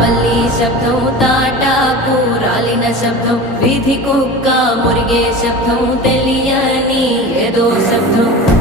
బల్లి శబ్దం, తాటాకు రాలిన శబ్దం, వీధి కుక్క మురిగే శబ్దం, తెలియని ఏదో శబ్దం.